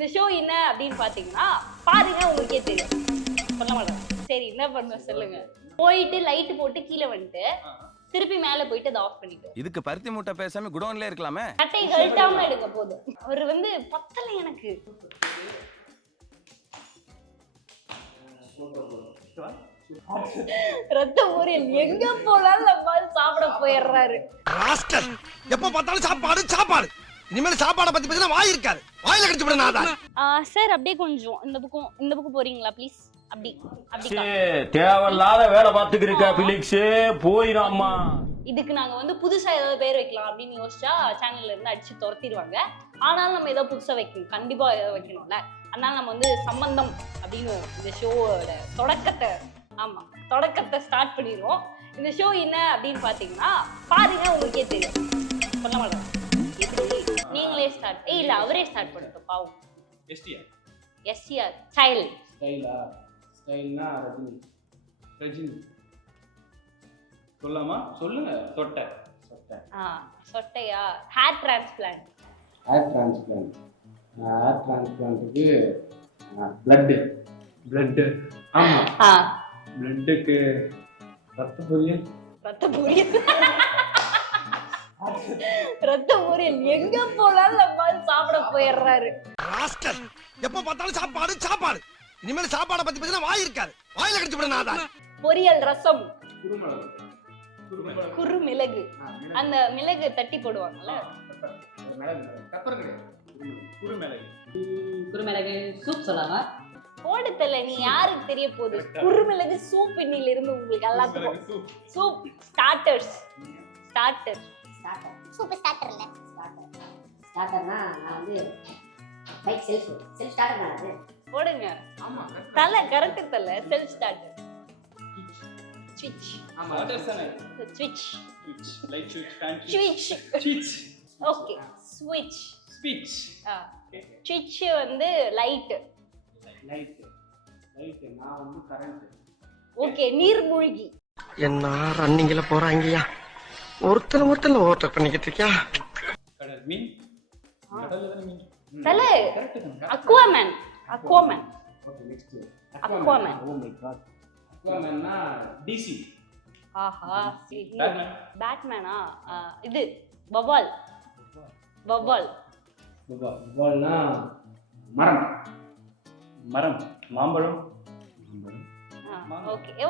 இந்த ஷோ என்ன அப்படின்னு பாத்தீங்கன்னா பாருங்க உங்களுக்கே தெரியும். சொல்ல மாட்டேன். சரி என்ன பண்ண சொல்லுங்க. போயிட்டு லைட் போட்டு கீழே வந்துட்டு திருப்பி மேல போயிட்டு அதை ஆஃப் பண்ணிட்டு இதுக்கு பருத்தி மூட்டை பேசாம குடோன்ல இருக்கலாமே. கட்டை கழட்டாம எடுக்க போதும். அவர் வந்து பத்தல எனக்கு. ரத்த ஊரியல் எங்க போனாலும் நம்ம சாப்பிட போயிடுறாரு. எப்ப பார்த்தாலும் சாப்பாடு சாப்பாடு. இனிமேல் சாப்பாடை பத்தி பேசினா வாய் இருக்காது. வாயில கடிச்சு விடனாதா. சார் அப்படியே கொஞ்சம் இந்த பக்கம் போறீங்களா ப்ளீஸ்? அப்படி தேவையில்லாத வேலை பார்த்துக்கிருக்க பிலிக்ஸ் போயிடாமா. இதுக்கு நாங்க வந்து புதுசா ஏதாவது பேர் வைக்கலாம் அப்படின்னு யோசிச்சா சேனல்ல இருந்து அடிச்சு துரத்திடுவாங்க. ஆனாலும் நம்ம ஏதாவது புதுசா வைக்கணும், கண்டிப்பா ஏதாவது வைக்கணும்ல. அதனால நம்ம வந்து சம்பந்தம் அப்படின்னு இந்த ஷோவோட தொடக்கத்தை ஸ்டார்ட் பண்ணிடுவோம். இந்த ஷோ என்ன அப்படின்னு பாத்தீங்கன்னா பாருங்க உங்களுக்கே தெரியும். சொல்ல மாட்டேன். நீங்களே ஸ்டார்ட் இல்ல அவரே ஸ்டார்ட் பண்ணட்டும் பாவம். எஸ்டிஆர் ஸ்டைல்னா ரஜினி சொல்லாமா? சொல்லுங்க. சொட்டையா? ஹேர் டிரான்ஸ்பிளான்ட்டுக்கு பிளட். ஆமா, பிளட்டுக்கு ரத்த பொரியல் எங்க போனாலும் நம்ம சாப்பிட போயிடுறாரு. எப்ப பார்த்தாலும் சாப்பாடு சாப்பாடு. இனிமேல் சாப்பாடை பத்தி பேசினா வாய் இருக்காது. வாயில கடிச்சு விடனாதா. பொரியல், ரசம், குறுமிளகு. அந்த மிளகு தட்டி போடுவாங்கல்ல, குறுமிளகு சூப் சொல்லலாமா? போடுதல்ல நீ யாருக்கு தெரிய போகுது? குறுமிளகு சூப் இன்னில இருந்து உங்களுக்கு எல்லாத்துக்கும் சூப் ஸ்டார்டர்ஸ். சூப் ஸ்டார்டர் இல்ல. ஸ்டார்டர்னா நான் வந்து பைக் செல்ஃப் ஸ்டார்டர் தான் அது. போடுங்க. ஆமா தல கரெக்ட் தல. Self starter. ஸ்விட்ச். ஆமா அண்டர்ஸ்டாண்ட். ஸ்விட்ச் லைட் ஸ்விட்ச், ஃபேன் ஸ்விட்ச். ஸ்விட்ச். ஓகே ஸ்விட்ச். ஸ்விட்ச் வந்து லைட். நான் வந்து கரண்ட். ஓகே நீர்மூழ்கி. என்ன ரன்னிங்ல போறாங்கயா? ஒருத்தர் ஓவர்டேக் பண்ணிக்கிட்டு இருக்கியா? கடல் மீன். கடல்ல தான மீன். தல Aquaman. Okay next. Aquaman. Oh my God. அக்வாமேன்னா டிசி. ஆஹா பேட்மேனா? இது வவால். வவால்னா மரம். மாம்பழம்.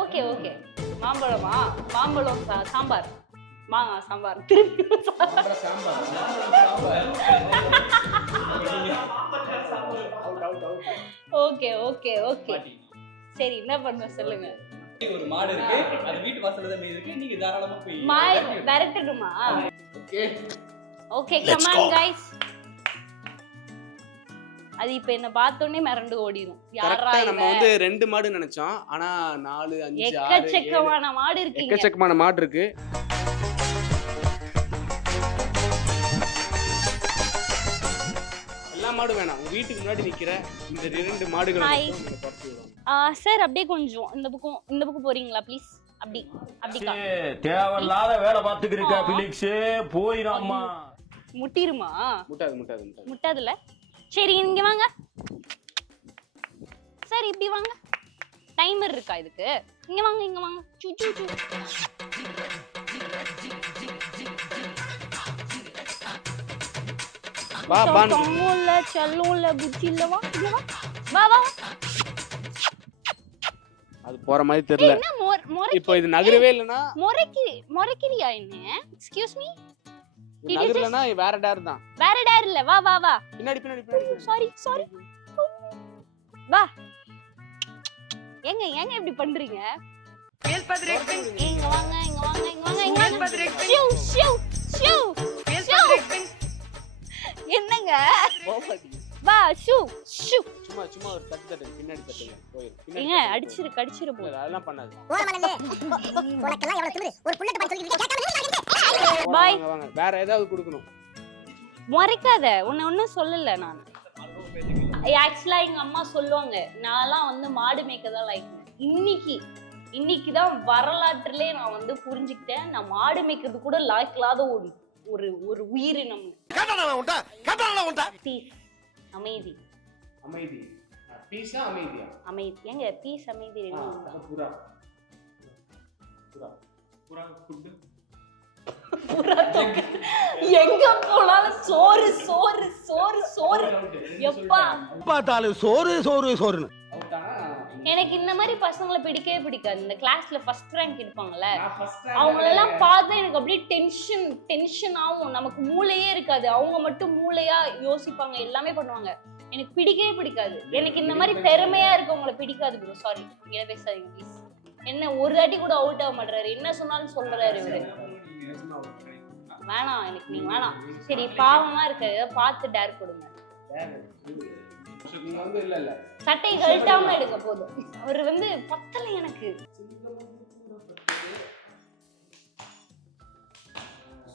ஓகே மாம்பழமா? மாம்பழம் சாம்பார். மாங்காய் சாம்பார். திருப்பி சாம்பார். ஓகே சரி என்ன பண்ண சொல்லுங்க. ஒரு மாடு இருக்கு, அது வீட்டு வாசல்ல தான் இருக்கு. நீங்க தாராளமா போய் மாய் விரட்டணுமா? Okay come on guys. அது இப்ப என்ன பார்த்தோனே மிரண்டு ஓடிடும். யாரா நம்ம வந்து 2 மாடு நினைச்சோம், ஆனா 4 5 6 எக்கச்சக்கமான மாடு இருக்கு. எக்கச்சக்கமான மாடு இருக்கு. எல்லா மாடும் வேணாம். உங்க வீட்டுக்கு முன்னாடி நிக்கிற இந்த 2 மாடுகளை மட்டும் பார்த்து விடுங்க. சார் அப்படியே கொஞ்சம் இந்த பக்கம் போறீங்களா ப்ளீஸ்? அப்படி தேவையில்லாத வேலை பார்த்துக்கிருக்க பிலிக்ஸ் போயிடாமா. முட்டிருமா? முட்டாதுல. சரி இங்க வாங்க சார், இப்படி வாங்க. டைமர் இருக்கா இதுக்கு? இங்க வாங்க சு வா பான். தங்கோல செல்லோல புச்சில வா. வா அது போற மாதிரி தெரியல. இப்போ இது நகரவே இல்லனா மொரக்கிரியா என்ன? Excuse me. நகரலனா வேற டேர் தான். வேற டேர் இல்ல. வா பின்னாடி. சாரி வா. ஏங்க இப்படி பண்றீங்க? இங்க வாங்க. என்னங்க வா ஷூ சும்மா ஒரு தட்டு பின்னாடி தட்டுங்க. போயிரு. ஏங்க அடிச்சிரு போல. அதெல்லாம் பண்ணாது. உனக்கெல்லாம் எவ்வளவு திமிரு? ஒரு புல்லட் பை சொல்லிட்டு கேட்காம பாய். வாங்க வேற ஏதாவது கொடுக்கணும். மறைக்காத. ஒன்னும் சொல்லல நான். ஆக்சுவலா எங்க அம்மா சொல்லுவாங்க, நான்லாம் வந்து மாடு மேய்க்க தான் லைக். இன்னைக்கு தான் வரலாற்றிலே நான் வந்து புரிஞ்சுக்கிட்டேன், நான் மாடு மேய்க்கிறது கூட லாய்க்கலாத ஒரு உயிரினம். அமைதி. அமைதி. பீஸா அமைதியா? அமைதி. ஏங்க பீஸ் அமைதி ரெண்டு புறா. புறா. புறா ஃபுட். எங்க போனாலும் சோறு சோறு சோறு சோறு. எப்பா பார்த்தாலும் சோறு சோறு சோறுன்னு. எனக்கு இந்த மாதிரி பசங்களை பிடிக்கவே பிடிக்காது. இந்த கிளாஸ்ல ஃபர்ஸ்ட் ரேங்க் எடுப்பாங்கல்ல, நான் ஃபர்ஸ்ட் அவங்களெல்லாம் பார்த்தா எனக்கு அப்படியே டென்ஷன் ஆகும். நமக்கு மூளையே இருக்காது, அவங்க மட்டும் மூளையா யோசிப்பாங்க, எல்லாமே பண்ணுவாங்க. எனக்கு பிடிக்கவே பிடிக்காது. எனக்கு இந்த மாதிரி திறமையா இருக்கவங்களை பிடிக்காது ப்ரோ. சாரி, இங்கே பேசாதீங்க ப்ளீஸ். என்ன ஒரு தாட்டி கூட அவுட் ஆக மாட்டாரு, என்ன சொன்னாலும் சொல்றாரு இவரு. வேணாம், எனக்கு நீங்க வேணாம். சரி, பாவமா இருக்க, பார்த்து டேர் கொடுங்க. நீங்க வந்து இல்ல சட்டை கழட்டாம எடுங்க போதும். அவர் வந்து பத்தல எனக்கு.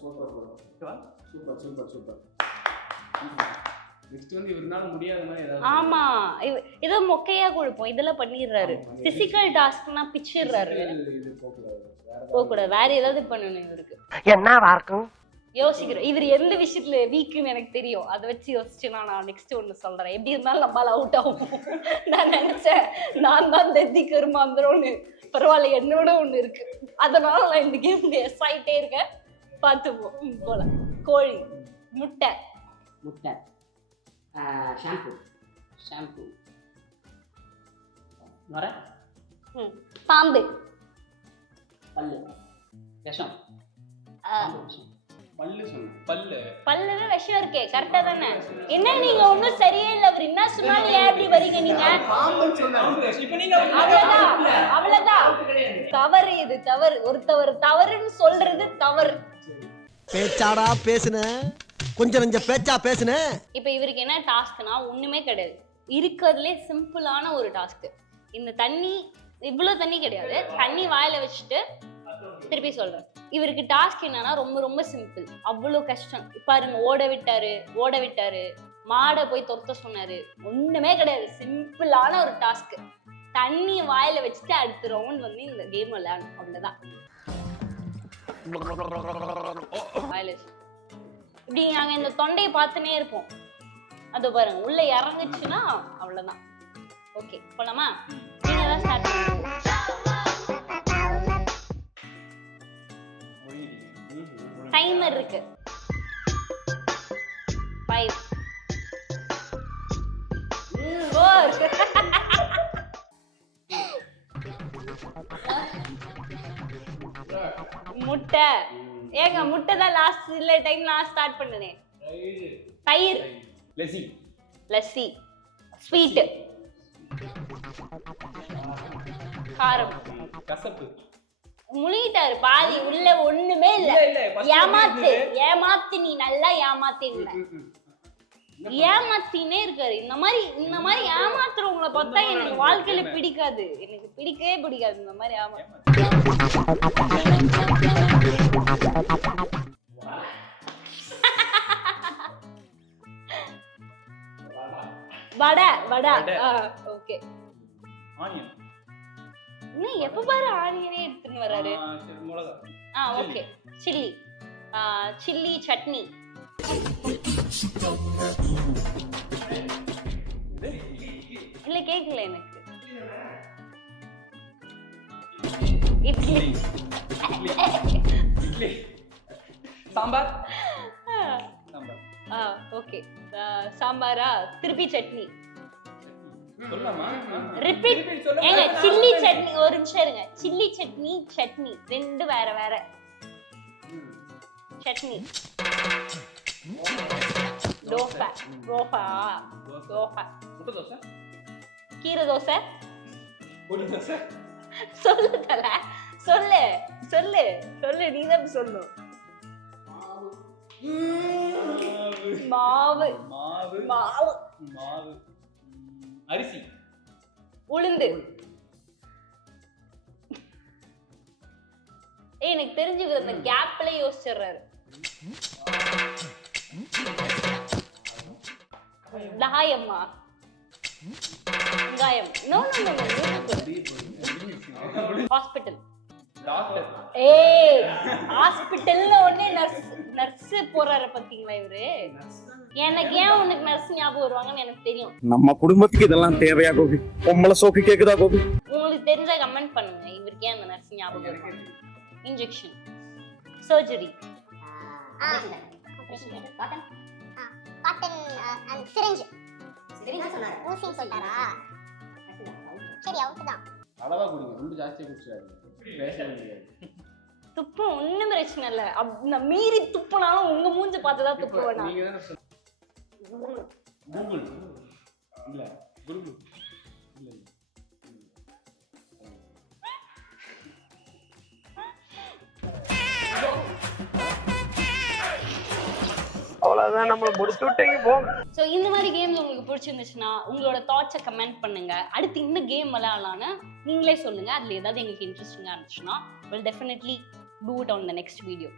சூப்பர். நெக்ஸ்ட் வந்து இவரால முடியாத மாதிரி ஏதாவது. ஆமா, ஏதோ மொக்கையா கொடுப்போம், இதெல்லாம் பண்ணிடுறாரு. பிசிக்கல் டாஸ்க்னா பிச்சிடுறாரு. இது போக கூடாது, வேற ஏதாவது பண்ணணும் இவருக்கு. என்னவா இருக்கும் யோசிக்கிறோம். இவர் எந்த விஷயத்துல வீக்குன்னு எனக்கு தெரியும். அதை வச்சு யோசிச்சு நான் நெக்ஸ்ட் ஒன்னு சொல்றேன். எப்படி இருந்தாலும் நம்மளால அவுட் ஆகும். நான் நினைச்சேன் நான் தான் தெத்தி கருமாந்திரோன்னு. பரவாயில்ல, என்னோட ஒண்ணு இருக்கு. அதனால நான் இந்த கேம் எஸ் ஆயிட்டே இருக்கேன். பார்த்துப்போம் போல. கோழி, முட்டை, ஷாம்பு, நுரை, பாம்பு, பல்லு, விஷம், பல்லு சொன்னேன். பல்லு பல்லுல விஷம் இருக்கே, கரெக்டா தானே? என்ன நீங்க ஒன்னும் சரியே இல்ல. அவர் என்ன சொன்னாலும் ஏன் அப்படி வரீங்க நீங்க? இப்போ நீங்க அவ்வளவுதான். தவறு, இது தவறு. ஒருத்தவர் தவறுன்னு சொல்றது தவறு. பேச்சாடா பேசுன, கொஞ்சம் நெஞ்ச பேச்சா பேசுன. இப்ப இவருக்கு என்ன டாஸ்க்னா ஒண்ணுமே கிடையாது. இருக்கிறதுலே சிம்பிளான ஒரு டாஸ்க். இந்த தண்ணி, இவ்வளவு தண்ணி கிடையாது, தண்ணி வாயில வச்சுட்டு திருப்பி சொல்றேன். இவருக்கு டாஸ்க் என்னன்னா ரொம்ப ரொம்ப சிம்பிள். அவ்வளவு கஷ்டம் பாருங்க. ஓட விட்டாரு, மாடை போய் தொத்த சொன்னாரு. ஒண்ணுமே கிடையாது, சிம்பிளான ஒரு டாஸ்க். தண்ணி வாயில வச்சுட்டு அடுத்த ரவுண்ட் வந்து இந்த கேம் விளையாடணும், அவ்வளவுதான். வாயில வச்சு இப்படி நாங்க இந்த தொண்டையை பார்த்துனே இருப்போம். அது பாருங்க, உள்ள இறங்குச்சுன்னா அவ்வளவுதான். ஓகே, போலாமா? நீங்க தான் ஸ்டார்ட் பண்ணுங்க. டைமர் இருக்கு. 5 4 முட்டை. ஏங்க முட்டை தான் லாஸ்ட் இல்ல டைம் நான் ஸ்டார்ட் பண்ணனேன். தயிர், லஸ்ஸி, ஸ்வீட், காரம், கசப்பு. முழுகிட்டாரு பாதி. உள்ள ஒண்ணுமே இல்ல. ஏமாத்து நீ நல்லா ஏமாத்தின. ஏமாத்தினே இருக்காரு. இந்த மாதிரி ஏமாத்துறவங்களை பார்த்தா எனக்கு வாழ்க்கையில பிடிக்காது. எனக்கு பிடிக்கவே பிடிக்காது இந்த மாதிரி வடை. ஓகே. ஆனியன். இன்னும் எப்ப பாரு ஆனியனே எடுத்துன்னு வராரு. மிளகா. ஓகே. சில்லி சட்னி. இல்ல கேக்கல எனக்கு. இட்லி. சாம்பார். ஓகே. சாம்பாரா? திருப்பி சட்னி. சொல்லலாமா? ரிப்பீட். ஏங்க சில்லி சட்னி, ஒரு நிமிஷம் இருங்க. சில்லி சட்னி ரெண்டு வேற வேற. சட்னி. தோசை. முட்டை தோசை. கீரை தோசை. பொடி தோசை. சொல்லு நீதான் சொல்லணும். மாவு. அரிசி. உளுந்து. எனக்கு தெரிஞ்சு அந்த கேப்ல யோசிச்சிடுறாரு. தாயம்மா. வெங்காயம். No hospital. டாக்டர். ஹாஸ்பிட்டல்ல ஒண்ணே நர்ஸ் போறாரு பாத்தீங்களா இவரு? எனக்கு ஏன் உனக்கு நர்ஸ் ஞாபகம் வருவாங்கன்னு எனக்கு தெரியும். நம்ம குடும்பத்துக்கு இதெல்லாம் தேவையா கோபி? பொம்பளை சோக்கு கேக்குதா கோபி? உங்களுக்கு தெரிஞ்சா கமெண்ட் பண்ணுங்க. இவருக்கு ஏன் அந்த நர்ஸ் ஞாபகம் வருவாங்க? Injection, surgery, cotton cotton and syringe என்ன சொன்னாரு? ஊசி சொல்லிட்டாரா? சரி அவுட் தான். அளவா குடிங்க, ரொம்ப ஜாஸ்தியா குடிச்சிடாதீங்க. பேசவே முடியாது. துப்பும் ஒண்ணும் பிரச்சனை இல்ல. நான் மீறி துப்புனாலும் உங்க மூஞ்ச பார்த்துதான் துப்புவேன் நான். நீங்க தானே கூகுள் இல்ல குரு இல்ல அவ்வளவுதான், நம்ம முடிச்சு விட்டீங்க போங்க. ஸோ இந்த மாதிரி கேம்ஸ் உங்களுக்கு பிடிச்சிருந்துச்சுன்னா உங்களோட தாட்ஸை கமெண்ட் பண்ணுங்க. அடுத்து இந்த கேம் விளையாடலான்னு நீங்களே சொல்லுங்க. அதுல ஏதாவது எங்களுக்கு இன்ட்ரெஸ்டிங்கா இருந்துச்சுன்னா we'll definitely do it on the next video.